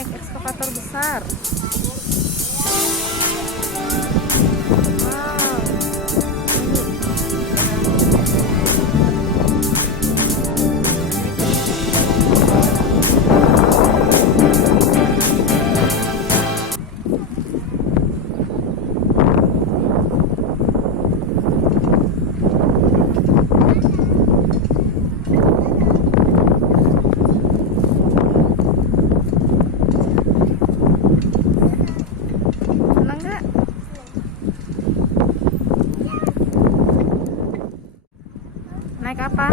naik ekskavator besar. Naik apa?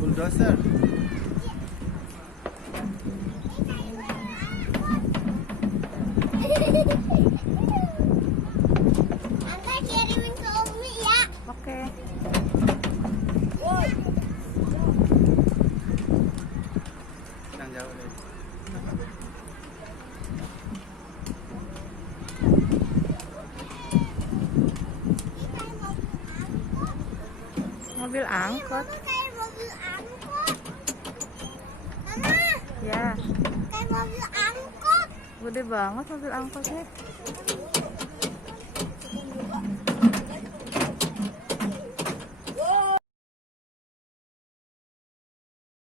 Buldozer. Angkat kirimin ke Umi ya. Oke. Yang jauh deh. Mobil angkot. Kayak mobil angkot. Mama, Ya, kayak mobil angkot. gede banget mobil angkotnya.